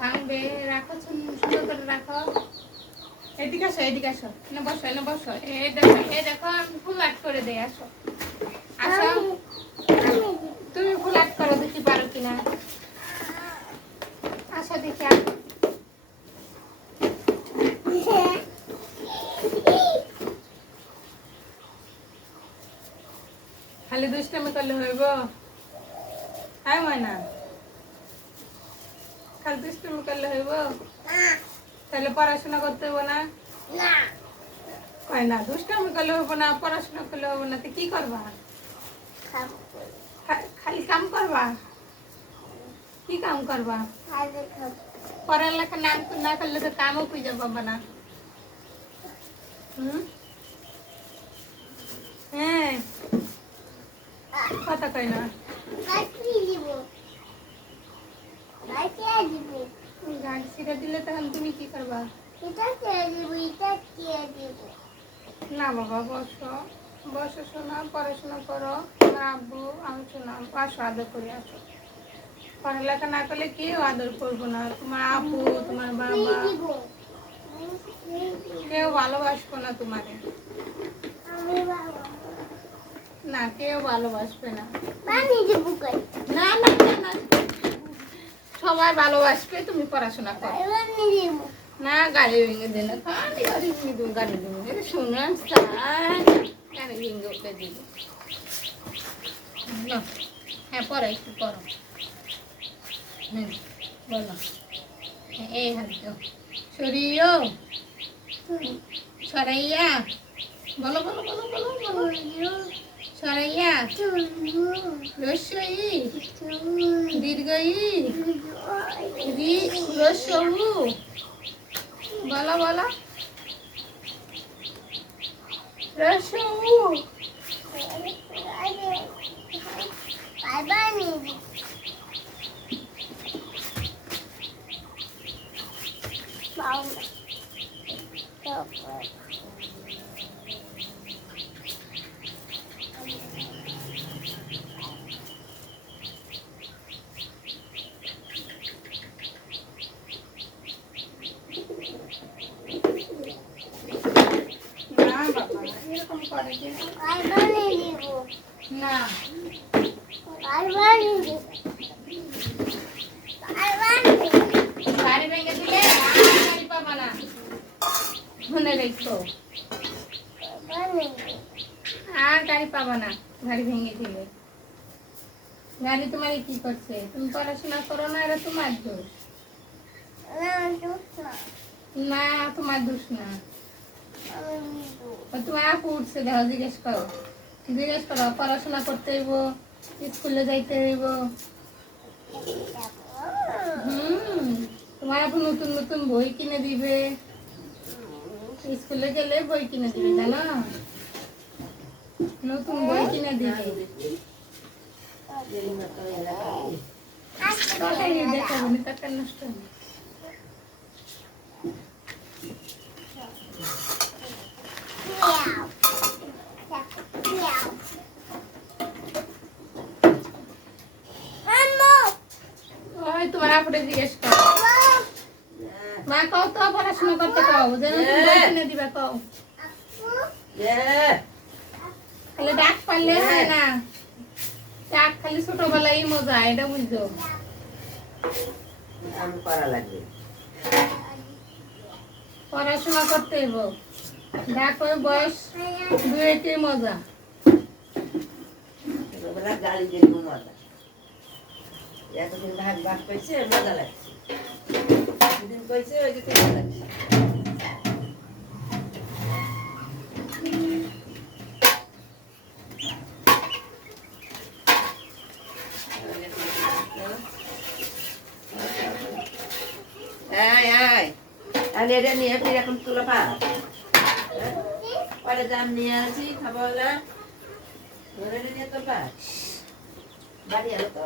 ভাঙবে, রাখো সুন্দর করে রাখো। এদিকে আসো, এদিকে আসো, এনে বসো, এনে বসো। এই দেখো আমি ফুল আট করে দেই, আসো আসো। তুমি ফুল আট করো, দেখি পারো কিনা। আসো দেখি। খালি দুষ্টামি করলে হইব? হ্যাঁ ময়না, খালি দুষ্টামি করলে হইব? তাহলে পড়াশোনা করতে হইব না? কয় না, দুষ্টামি করলে হইব না, পড়াশোনা করলে হইব না, তো কি করবা? খালি কাম করবা? কি কাম করবা? পড়ালেখা না করলে তো কামও খুঁজে পাবা না। হ্যাঁ, কথা কয় না। গান ছিঁড়ে দিলে তখন তুমি কি করবা? না বাবা, বসো বসো, শোনা, পড়াশোনা করো। তোমার আব্বু আলোচনা আসো, আদর করে আসো। পড়ালেখা না করলে কেউ আদর করবো না, তোমার আব্বু, তোমার বাবা, কেউ ভালোবাসবো না তোমারে। না, কেউ ভালোবাসবে না। না না না, সবাই ভালোবাসবে, তুমি পড়াশোনা করো। না, গাড়ি ভেঙে দে না, গাড়ি ভেঙে দেবো, গাড়ি ভেঙে শোনা, গাড়ি ভেঙে ওকে দিব। হ্যাঁ, পড়ো, একটু পড়ো। বলো, এই হাত দাও, সরিয়ে সরাইয়া, বলো বলো বলো বলো বলো, সরাইয়া, রসই, দীর্ঘই, রসউ, বলো বলো, রসউ। এরকম করে না, গাড়ি ভেঙে দিলে আর গাড়ি পাবা না, মনে রেখো। আর গাড়ি পাবা না, গাড়ি ভেঙে দিলে। গাড়ি তোমার কি করছে? তুমি পড়াশোনা করো না, এটা তোমার দোষ না, তোমার দোষ না। তোমার আপু উঠছে, দেখো, জিজ্ঞেস করো, পড়াশোনা করতে হইব, স্কুলে যাইতে হইব। তোমার আপু নতুন নতুন বই কিনে দিবে, স্কুলে গেলে বই কিনে দিবে, জানো, নতুন বই কিনে দিবে। দেখাবো না, টাকা নষ্ট হবে। তোমার আপুরে জিজ্ঞেস করো, মা কও তো পড়াশোনা করতে, কও যেন বই কিনে দিবা, কও। খালি ডাক পারলে হয় না, ডাক খালি ছোটবেলায় মজা, এটা বুঝছো। পড়াশোনা করতে হইব, ডাক ওই বয়স দুয়েতে মজা। গাড়ি দিয়ে মজা, এতদিন ভাগ ভাগ পেয়েছে, মজা লাগছে, যেদিন পেয়েছে ওই দিকে মজা লাগছে। আমি এটা নিয়ে ফিরে এখন তুলে পা পরে দাম নিয়ে আসি, খাবো না ধরে নিয়ে তো পা বাড়ি আলো তো